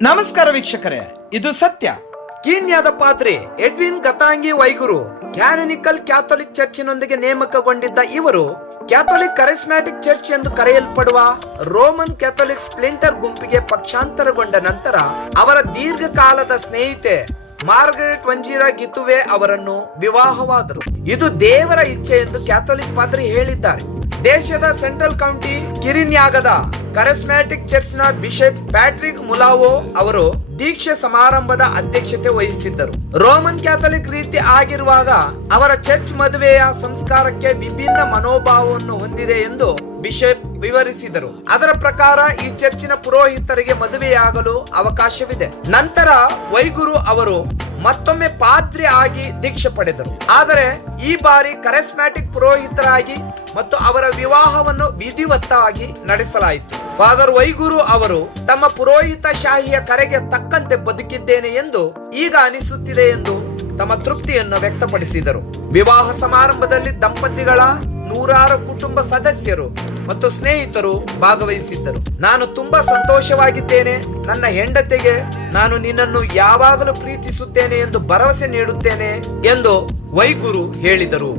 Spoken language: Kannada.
ನಮಸ್ಕಾರ ವೀಕ್ಷಕರೇ, ಇದು ಸತ್ಯ. ಕೀನ್ಯಾದ ಪಾದ್ರಿ ಎಡ್ವಿನ್ ಗತಾಂಗಿ ವೈಗುರು ಕ್ಯಾನನಿಕಲ್ ಕ್ಯಾಥೋಲಿಕ್ ಚರ್ಚಿನೊಂದಿಗೆ ನೇಮಕಗೊಂಡಿದ್ದ ಇವರು ಕ್ಯಾಥೋಲಿಕ್ ಕರಿಸ್ಮ್ಯಾಟಿಕ್ ಚರ್ಚ್ ಎಂದು ಕರೆಯಲ್ಪಡುವ ರೋಮನ್ ಕ್ಯಾಥೋಲಿಕ್ ಸ್ಪ್ಲಿಂಟರ್ ಗುಂಪಿಗೆ ಪಕ್ಷಾಂತರಗೊಂಡ ನಂತರ ಅವರ ದೀರ್ಘಕಾಲದ ಸ್ನೇಹಿತೆ ಮಾರ್ಗರೆಟ್ ವಂಜಿರಾ ಗಿತುವೆ ಅವರನ್ನು ವಿವಾಹವಾದರು. ಇದು ದೇವರ ಇಚ್ಛೆ ಎಂದು ಕ್ಯಾಥೋಲಿಕ್ ಪಾದ್ರಿ ಹೇಳಿದ್ದಾರೆ. ದೇಶದ ಸೆಂಟ್ರಲ್ ಕೌಂಟಿ ಕಿರಿನ್ಯಾಗದ ಕರಿಸ್ಮ್ಯಾಟಿಕ್ ಚರ್ಚ್ ನ ಬಿಷಪ್ ಪ್ಯಾಟ್ರಿಕ್ ಮುಲಾವೋ ಅವರು ದೀಕ್ಷೆ ಸಮಾರಂಭದ ಅಧ್ಯಕ್ಷತೆ ವಹಿಸಿದ್ದರು. ರೋಮನ್ ಕ್ಯಾಥೋಲಿಕ್ ರೀತಿ ಆಗಿರುವಾಗ ಅವರ ಚರ್ಚ್ ಮದುವೆಯ ಸಂಸ್ಕಾರಕ್ಕೆ ವಿಭಿನ್ನ ಮನೋಭಾವವನ್ನು ಹೊಂದಿದೆ ಎಂದು ಬಿಷಪ್ ವಿವರಿಸಿದರು. ಅದರ ಪ್ರಕಾರ ಈ ಚರ್ಚಿನ ಪುರೋಹಿತರಿಗೆ ಮದುವೆಯಾಗಲು ಅವಕಾಶವಿದೆ. ನಂತರ ವೈಗುರು ಅವರು ಮತ್ತೊಮ್ಮೆ ಪಾದ್ರಿ ಆಗಿ ದೀಕ್ಷೆ ಪಡೆದರು. ಆದರೆ ಈ ಬಾರಿ ಕರಿಸ್ಮ್ಯಾಟಿಕ್ ಪುರೋಹಿತರಾಗಿ ಮತ್ತು ಅವರ ವಿವಾಹವನ್ನು ವಿಧಿವತ್ತವಾಗಿ ನಡೆಸಲಾಯಿತು. ಫಾದರ್ ವೈಗುರು ಅವರು ತಮ್ಮ ಪುರೋಹಿತ ಶಾಹಿಯ ಕರೆಗೆ ತಕ್ಕಂತೆ ಬದುಕಿದ್ದೇನೆ ಎಂದು ಈಗ ಅನಿಸುತ್ತಿದೆ ಎಂದು ತಮ್ಮ ತೃಪ್ತಿಯನ್ನು ವ್ಯಕ್ತಪಡಿಸಿದರು. ವಿವಾಹ ಸಮಾರಂಭದಲ್ಲಿ ದಂಪತಿಗಳ ನೂರಾರು ಕುಟುಂಬ ಸದಸ್ಯರು ಮತ್ತು ಸ್ನೇಹಿತರು ಭಾಗವಹಿಸಿದ್ದರು. ನಾನು ತುಂಬಾ ಸಂತೋಷವಾಗಿದ್ದೇನೆ. ನನ್ನ ಹೆಂಡತಿಗೆ ನಾನು ನಿನ್ನನ್ನು ಯಾವಾಗಲೂ ಪ್ರೀತಿಸುತ್ತೇನೆ ಎಂದು ಭರವಸೆ ನೀಡುತ್ತೇನೆ ಎಂದು ವೈಗುರು ಹೇಳಿದರು.